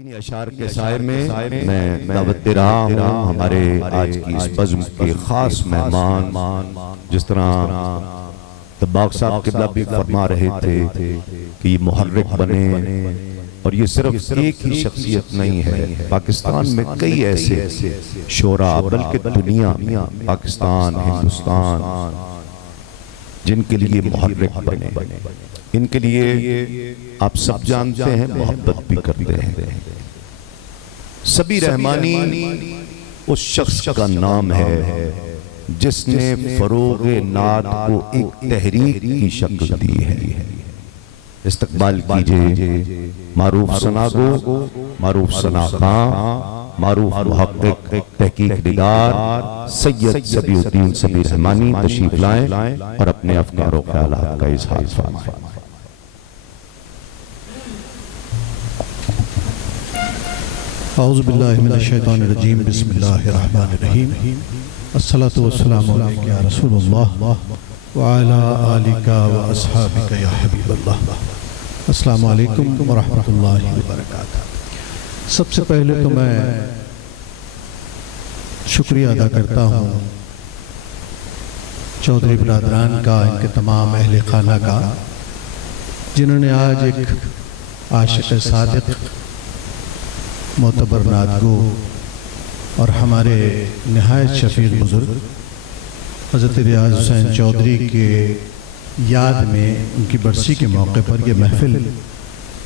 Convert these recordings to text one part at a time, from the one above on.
انہی اشعار کے سائے میں دعوت دے رہا ہوں ہمارے آج کی اس بزم کے خاص مہمان جس طرح دباغ صاحب قبلہ بھی فرما رہے تھے کہ یہ محرک بنے اور یہ صرف ایک ہی شخصیت نہیں ہے، پاکستان میں کئی ایسے شعراء بلکہ دنیا پاکستان ہندوستان جن کے لیے محرک بنے، ان کے لیے آپ سب جانتے ہیں، محبت بھی کرتے ہیں۔ سبی رحمانی اس شخص کا نام ہے جس نے فروغ نعت کو ایک تحریک کی شکل دی ہے۔ استقبال کیجئے معروف ثناگو، معروف ثنا خان، معروف محقق، تحقیق نگار سید سبی الدین سبی رحمانی تشریف لائیں اور اپنے افکار و خیالات کا اظہار فرمائیں۔ اعوذ باللہ من الشیطان الرجیم، بسم اللہ الرحمن الرحیم۔ الصلاة والسلام علیکہ یا رسول اللہ وعلی آلک و اصحابک یا حبیب اللہ۔ السلام علیکم ورحمۃ اللہ وبرکاتہ۔ سب سے پہلے تو میں شکریہ ادا کرتا ہوں چودھری برادران کا، ان کے تمام اہل خانہ کا، جنہوں نے آج ایک عاشق صادق، معتبر نعت گو اور ہمارے نہایت شفیق بزرگ حضرت ریاض حسین چودھری کے یاد میں ان کی برسی کے موقع پر یہ محفل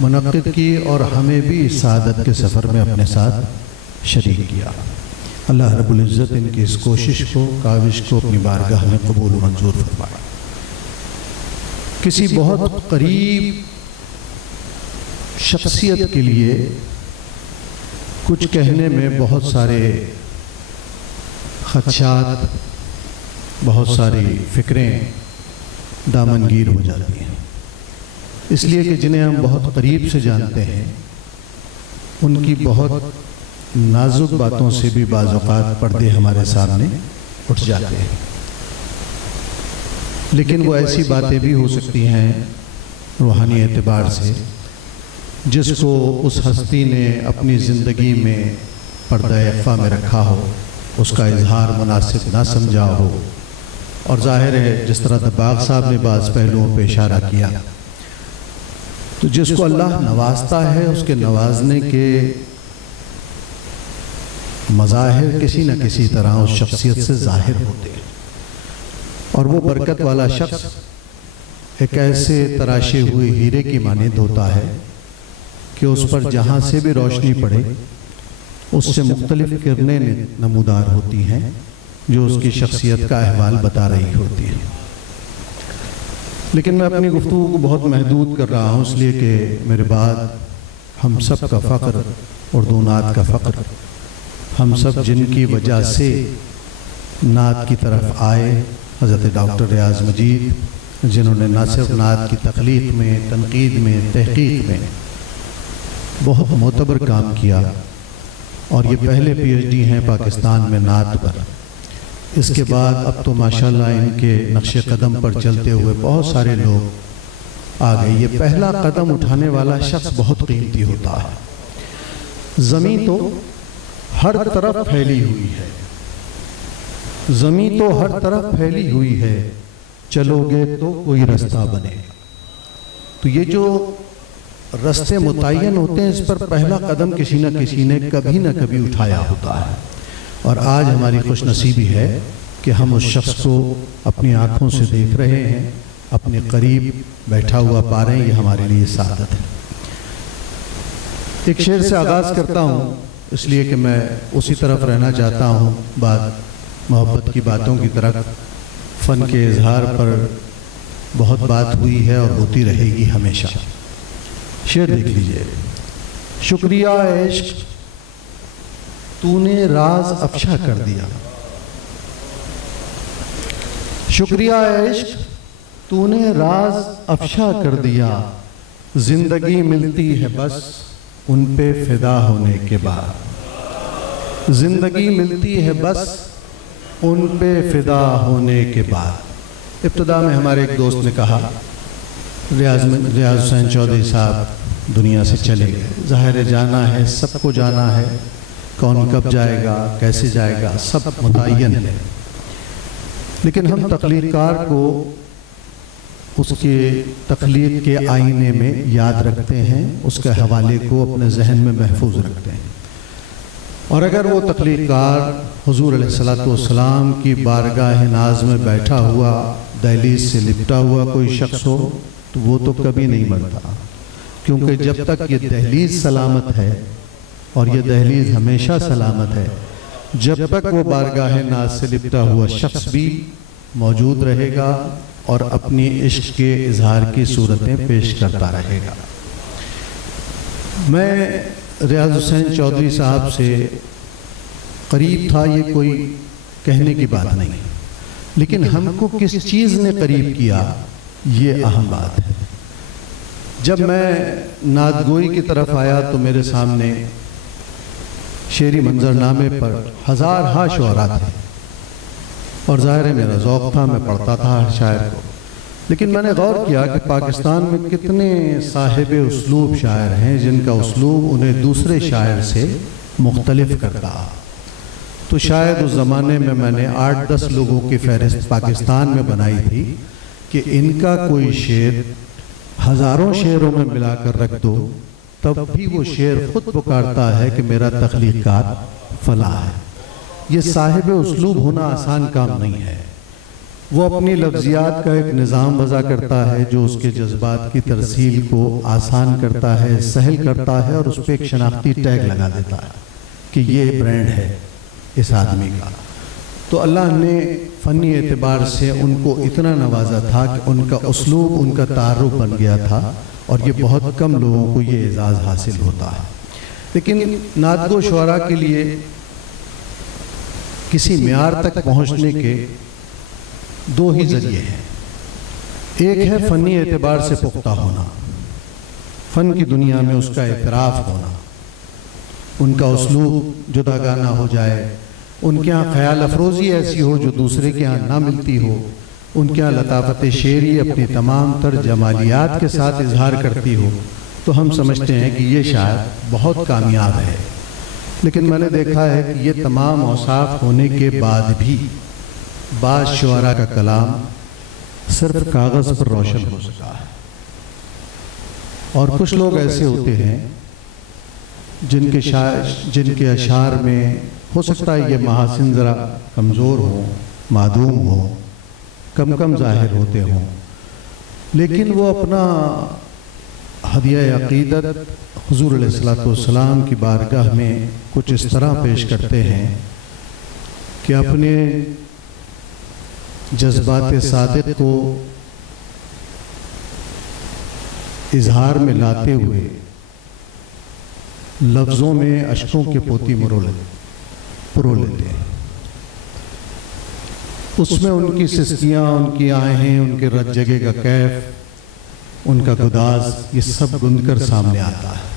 منعقد کی اور ہمیں بھی اس سعادت کے سفر میں اپنے ساتھ شریک کیا۔ اللہ رب العزت ان کی اس کوشش کو، کاوش کو اپنی بارگاہ میں قبول و منظور فرمائے۔ کسی بہت قریب شخصیت کے لیے کچھ کہنے میں بہت سارے خدشات، بہت ساری فکریں دامنگیر ہو جاتی ہیں، اس لیے کہ جنہیں ہم بہت قریب سے جانتے ہیں ان کی بہت نازک باتوں سے بھی بعض اوقات پردے ہمارے سامنے اٹھ جاتے ہیں، لیکن وہ ایسی باتیں بھی ہو سکتی ہیں روحانی اعتبار سے جس کو اس ہستی نے اپنی زندگی میں پردہ اخفا میں رکھا ہو، اس کا اظہار مناسب نہ سمجھا ہو، اور ظاہر ہے جس طرح دباغ صاحب نے بعض پہلوؤں پہ اشارہ کیا، تو جس کو اللہ نوازتا ہے اس کے نوازنے کے مظاہر کسی نہ کسی طرح اس شخصیت سے ظاہر ہوتے ہیں، اور وہ برکت والا شخص ایک ایسے تراشے ہوئے ہیرے کی مانند ہوتا ہے کہ اس پر جہاں سے بھی روشنی پڑے اس سے مختلف کرنیں نمودار ہوتی ہیں جو اس کی شخصیت کا احوال بتا رہی ہوتی ہے۔ لیکن میں اپنی گفتگو کو بہت محدود کر رہا ہوں، اس لیے کہ میرے بعد ہم سب کا فخر، اردو نعت کا فخر، ہم سب جن کی وجہ سے نعت کی طرف آئے، حضرت ڈاکٹر ریاض مجید، جنہوں نے نہ صرف نعت کی تخلیق میں، تنقید میں، تحقیق میں بہت معتبر کام کیا، اور یہ پہلے پی ایچ ڈی ہیں پاکستان میں نعت پر۔ اس کے بعد اب تو ماشاءاللہ ان کے نقش قدم پر چلتے ہوئے بہت سارے لوگ آ گئے۔ یہ پہلا قدم اٹھانے والا شخص بہت قیمتی ہوتا ہے۔ زمین تو ہر طرف پھیلی ہوئی ہے، زمین تو ہر طرف پھیلی ہوئی ہے، چلو گے تو کوئی رستہ بنے۔ تو یہ جو رستے متعین ہوتے ہیں، اس پر پہلا قدم کسی نہ کسی نے کبھی نہ کبھی اٹھایا ہوتا ہے، اور آج ہماری خوش نصیبی ہے کہ ہم اس شخص کو اپنی آنکھوں سے دیکھ رہے ہیں، اپنے قریب بیٹھا ہوا پا رہے ہیں، یہ ہمارے لیے سعادت ہے۔ ایک شعر سے آغاز کرتا ہوں، اس لیے کہ میں اسی طرف رہنا چاہتا ہوں، بات محبت کی باتوں کی طرف، فن کے اظہار پر بہت بات ہوئی ہے اور ہوتی رہے گی ہمیشہ۔ شعر دیکھ لیجئے۔ شکریہ عشق تو نے راز افشا کر دیا، شکریہ عشق تو نے راز افشا کر دیا، زندگی ملتی ہے بس ان پہ فدا ہونے کے بعد، زندگی ملتی ہے بس ان پہ فدا ہونے کے بعد۔ ابتدا میں ہمارے ایک دوست نے کہا، ریاض حسین چودھری صاحب دنیا سے چلے گئے. ظاہر جانا ہے، سب کو جانا ہے، کون کب جائے گا، کیسے جائے گا، سب متعین ہے. لیکن ہم تخلیق کار کو اس کے تخلیق کے آئینے میں یاد رکھتے ہیں، اس کے حوالے کو اپنے ذہن میں محفوظ رکھتے ہیں. اور اگر وہ تخلیق کار حضور علیہ السلام کی بارگاہ ناز میں بیٹھا ہوا، دہلیز سے لپٹا ہوا کوئی شخص ہو تو وہ تو کبھی نہیں مرتا، کیونکہ جب تک یہ دہلیز سلامت ہے، اور یہ دہلیز ہمیشہ سلامت ہے، جب تک وہ بارگاہ ناز سے لپٹا ہوا شخص بھی موجود رہے گا اور اپنی عشق کے اظہار کی صورتیں پیش کرتا رہے گا. میں ریاض حسین چودھری صاحب سے قریب تھا، یہ کوئی کہنے کی بات نہیں، لیکن ہم کو کس چیز نے قریب کیا یہ اہم بات ہے. جب میں نعت گوئی کی طرف آیا تو میرے سامنے شعری منظرنامے پر ہزارہا شعراء تھے، اور ظاہر ہے میرا ذوق تھا، میں پڑھتا تھا ہر شاعر کو. لیکن میں نے غور کیا کہ پاکستان میں کتنے صاحب اسلوب شاعر ہیں جن کا اسلوب انہیں دوسرے شاعر سے مختلف کرتا. تو شاید اس زمانے میں نے 8-10 لوگوں کی فہرست پاکستان میں بنائی تھی کہ ان کا کوئی شعر ہزاروں شعروں میں ملا کر رکھ دو، تب بھی وہ شعر خود پکارتا ہے کہ میرا تخلیق کار فلاں ہے. یہ صاحب اسلوب ہونا آسان کام نہیں ہے. وہ اپنی لفظیات کا ایک نظام وضع کرتا ہے جو اس کے جذبات کی ترسیل کو آسان کرتا ہے، سہل کرتا ہے، اور اس پہ ایک شناختی ٹیگ لگا دیتا ہے کہ یہ برانڈ ہے اس آدمی کا. تو اللہ نے فنی اعتبار سے ان کو اتنا نوازا تھا کہ ان کا اسلوب ان کا تعارف بن گیا تھا، اور یہ بہت کم لوگوں کو یہ اعزاز حاصل ہوتا ہے. لیکن نعت گو شعراء کے لیے کسی معیار تک پہنچنے کے دو ہی ذریعے ہیں. ایک ہے فنی اعتبار سے پختہ ہونا، فن کی دنیا میں اس کا اعتراف ہونا، ان کا اسلوب جداگانہ ہو جائے، ان کے ہاں خیال افروزی ایسی ہو جو دوسرے کے ہاں نہ ملتی ہو، ان کے ہاں لطافت شعری اپنی تمام تر جمالیات کے ساتھ اظہار کرتی ہو، تو ہم سمجھتے ہیں کہ یہ شاعر بہت کامیاب ہے. لیکن میں نے دیکھا ہے کہ یہ تمام اوصاف ہونے کے بعد بھی بعض شعراء کا کلام صرف کاغذ پر روشن ہو سکا ہے، اور کچھ لوگ ایسے ہوتے ہیں جن کے اشعار میں ہو سکتا ہے یہ محاسن ذرا کمزور ہوں، معدوم ہوں، کم ظاہر ہوتے ہوں، لیکن وہ اپنا ہدیہ عقیدت حضور علیہ السلام کی بارگاہ میں کچھ اس طرح پیش کرتے ہیں کہ اپنے جذبات صادق کو اظہار میں لاتے ہوئے لفظوں میں اشکوں کے پوتی پرو لیتے ہیں. اس میں ان کی سسکیاں، ان کی آہیں، ان کے رت جگہ کا کیف، ان کا گداز، یہ سب گند کر سامنے آتا ہے.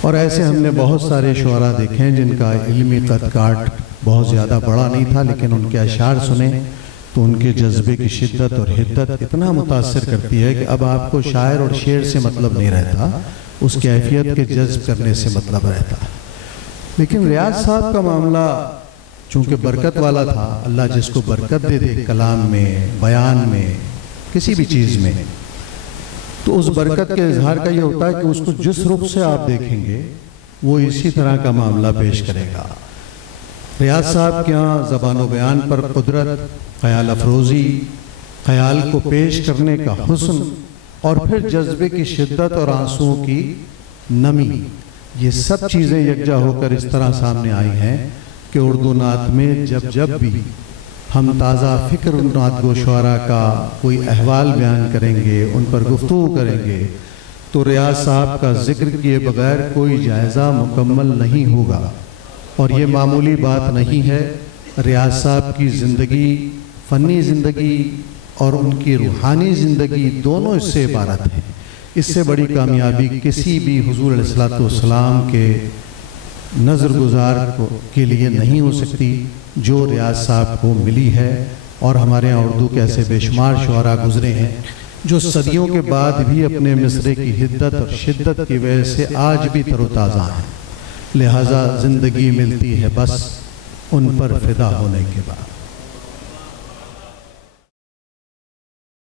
اور ایسے ہم نے بہت سارے شعراء دیکھے ہیں جن کا علمی قد کاٹ بہت زیادہ بڑا نہیں تھا، لیکن ان کے اشعار سنیں تو ان کے جذبے کی شدت اور حدت اتنا متاثر کرتی ہے کہ اب آپ کو شاعر اور شعر سے مطلب نہیں رہتا، اس کیفیت کے جذب کرنے سے مطلب رہتا ہے. لیکن ریاض صاحب کا معاملہ چونکہ برکت والا تھا، اللہ جس کو برکت دے دے کلام میں، بیان میں، کسی بھی چیز میں، تو اس برکت کے اظہار کا یہ ہوتا ہے کہ اس کو جس رخ سے آپ دیکھیں گے وہ اسی طرح کا معاملہ پیش کرے گا. ریاض صاحب کے یہاں زبان و بیان پر قدرت، خیال افروزی، خیال کو پیش کرنے کا حسن، اور پھر جذبے کی شدت اور آنسوؤں کی نمی، یہ سب چیزیں یکجا ہو کر اس طرح سامنے آئی ہیں کہ اردو نعت میں جب بھی ہم تازہ فکر نعت گو شعراء کا کوئی احوال بیان کریں گے، ان پر گفتگو کریں گے، تو ریاض صاحب کا ذکر کیے بغیر کوئی جائزہ مکمل نہیں ہوگا. اور یہ معمولی بات نہیں ہے. ریاض صاحب کی زندگی، فنی زندگی اور ان کی روحانی زندگی دونوں اس سے عبارت ہیں. اس سے بڑی کامیابی کسی بھی حضور علیہ السلام کے نظر گزار کے لیے نہیں ہو سکتی جو ریاض صاحب کو ملی ہے. اور ہمارے یہاں اردو کے ایسے بے شمار شعراء گزرے ہیں جو صدیوں کے بعد بھی اپنے مصرے کی حدت اور شدت کی وجہ سے آج بھی تر و تازہ ہیں، لہٰذا زندگی ملتی ہے بس ان پر فدا ہونے کے بعد۔